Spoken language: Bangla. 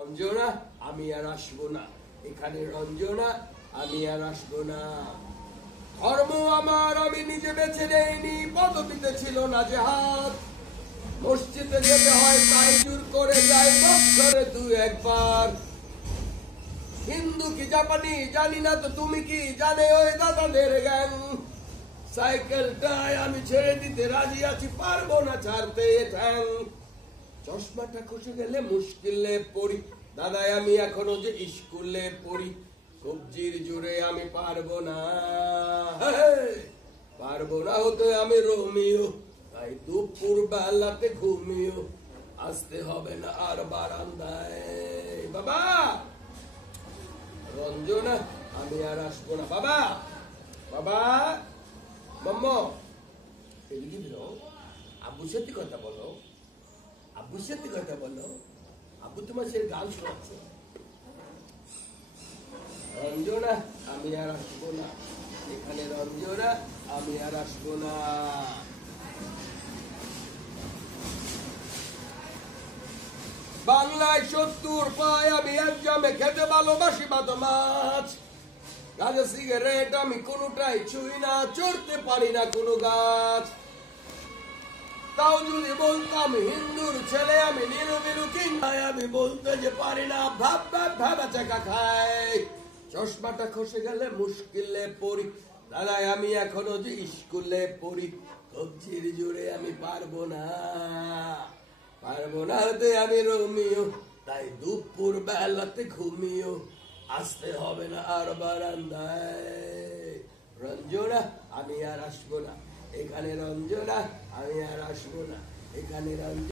রঞ্জনা আমি আর আসবো না, এখানে রঞ্জনা আমি আর আসবো না। ধর্ম আমার আমি নিজে বেছে নেইনি, পদবিতে ছিল না যে হাত। মসজিদে যেতে হয় তাই জোর করে যাই বছরে 2-1 বার। হিন্দু কি জাপানি জানি না, তো তুমি কি জানে ওই দাদাদের গ্যাং। সাইকেলটায় আমি ছেড়ে দিতে রাজি আছি, পারবো না ছাড়তে ঠ্যাং। চশমাটা খসে গেলে মুশকিলে পড়ি, দাদাই আমি এখনো যে স্কুলে পড়ি। কবজির জোরে আমি পারবো না, পারবো না হতে আমি রোমিও, তাই দুপুর বেলাতে ঘুমিও, আসতে হবে না আর বারান্দায়। বাবা রঞ্জনা আমি আর আসবো না। বাবা বাবা মাম্মা এদিকে বেরো, আব্বুর সাথে কথা বলো, আব্বুর সাথে কথা বলো। আব্বু তোমার সে গান শোনাচ্ছে। রঞ্জনা আমি আর আসবো না, এখানে রঞ্জনা আমি আর আসবো না। বাংলায় 70 পায় আমি একজামে খেতে ভালোবাসি ভাত মাছ। গাঁজা সিগারেট আমি কোনোটাই ছুঁই না, চড়তে পারি না কোনো গাছ। তাও যদি বলতাম হিন্দুর ছেলে আমি, নিরুবিরু কিংবা আমি বলতে যে পারি না, ভাব ভাব ভাবা চাকা খাই। চশমাটা খসে গেলে মুশকিলে পড়ি, দাদাই আমি এখনো যে স্কুলে পড়ি। কবজির জোরে আমি পারবো না, পারবো না হতে আমি রোমিও, তাই দুপুর বেলাতে ঘুমিও, আসতে হবে না আর বারান্দায়। রঞ্জনা আমি আর আসবো না, এখানে রঞ্জনা আমি আর আসবো না, এখানে রঞ্জনা।